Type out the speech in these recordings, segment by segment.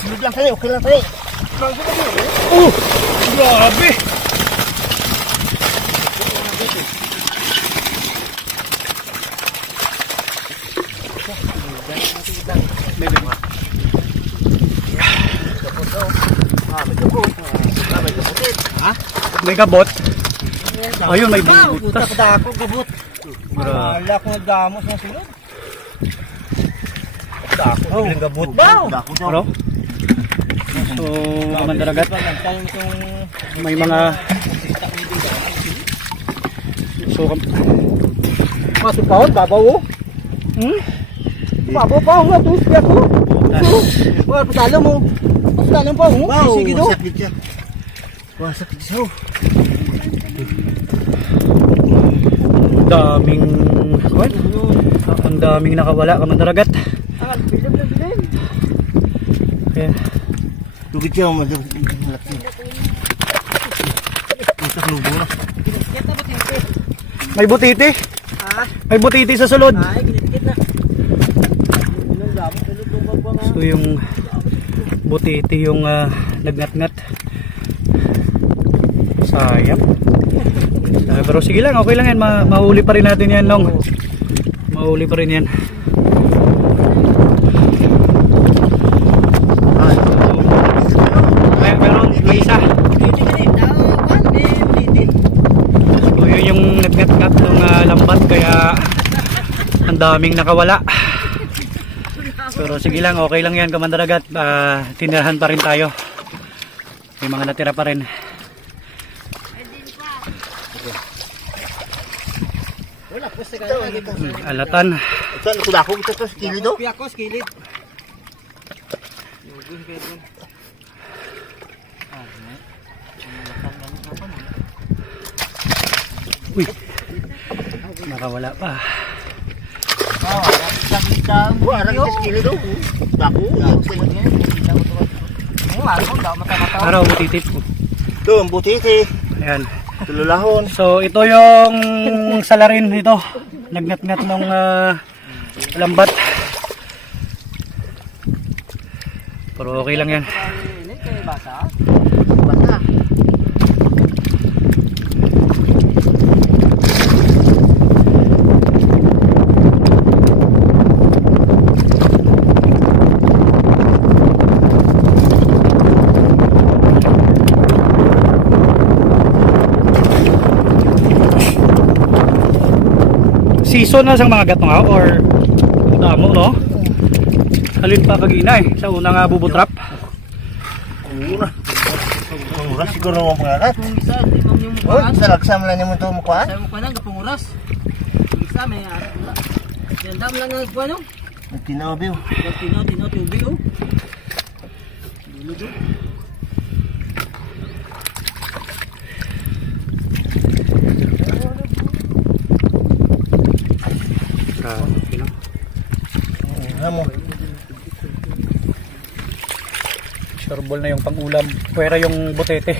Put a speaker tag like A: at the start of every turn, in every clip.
A: Sunod lang tayo, okay lang tayo.
B: Oh! Grabe! May kabot? Ayun, may
A: Puta
B: butas.
A: ka
B: Grabe.
A: Wala akong nagdamos ng sunod. Dako, biglang gabot. Wow! Dako daw.
B: Ano? So, kamandaragat,
A: Tayo itong
B: may mga... So,
A: Masuk pa hon, babaw oh.
B: hmm?
A: Babaw pa hon, ito siya ko. Wala, pasalo mo. Pasalo pa hon.
C: Wow,
A: Sige do.
C: sakit siya. Wah, sakit siya. oh.
B: Daming... What? Ang daming nakawala, kamandaragat. Kaya,
C: Lugit siya, madam. Laki. Usak lubo na.
B: May butiti. May butiti sa sulod. So yung butiti yung ah, nagnat-ngat. Sayang. Ah, pero sige lang, okay lang yan. Ma mahuli pa rin natin yan, Nong. Mahuli pa rin yan.
C: Ah.
A: Kinit, kinit. Ah,
B: daming nakawala. Pero sige lang, okay lang yan, kamandaragat. Ah, tinirahan pa rin tayo. May mga natira pa rin.
A: Wala, pwesta ka na.
B: Alatan.
C: ito, nakudako kita to, kilo do.
A: Piyakos, kilid.
B: Uy. Nakawala pa.
C: Ah, sakit ka. Wah, arang kita kilo do. Dako.
B: Araw, butitip.
C: Ito, ang butiti.
B: Ayan.
C: Tululahon.
B: So, ito yung salarin ito. Nagnat-ngat ng ah, lambat. Pero okay lang yan.
A: Ini kay
B: Season na sang mga gatong or damo, no? Alin pa kagina eh. Sa unang uh, bubutrap.
C: Una. Ang oras siguro mo pangalat.
A: Kung isa, di mo yung
C: Oh,
A: mukhaan.
C: sa lagsam lang niya mo ito mukuhaan.
A: Sabi mo pa nang. Kung isa, may. Yan dam lang ang kuha no.
C: Nagtinawabiw.
A: Pag tinaw, tinaw, oh. Dulo do.
B: Grabe, no?
C: Ano mo?
B: Sureball na yung pang-ulam. Pwera yung butete.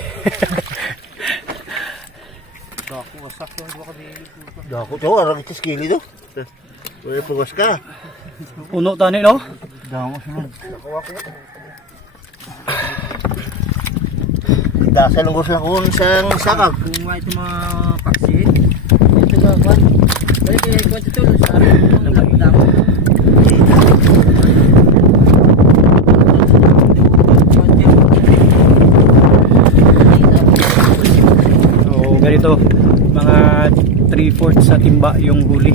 A: Dako, wasak yung buka di.
C: Dako to, arang kita kilo do. Wala pagwas ka.
B: Puno tani, no?
C: Damo sunod. Dasal ang gusto ko sa sakag.
A: Kung may ito mga paksin. Ito ba, kwan? Kaya kaya kwan ito, sabi mo, lagdam.
B: Ganito. Mga 3-4 sa timba yung huli.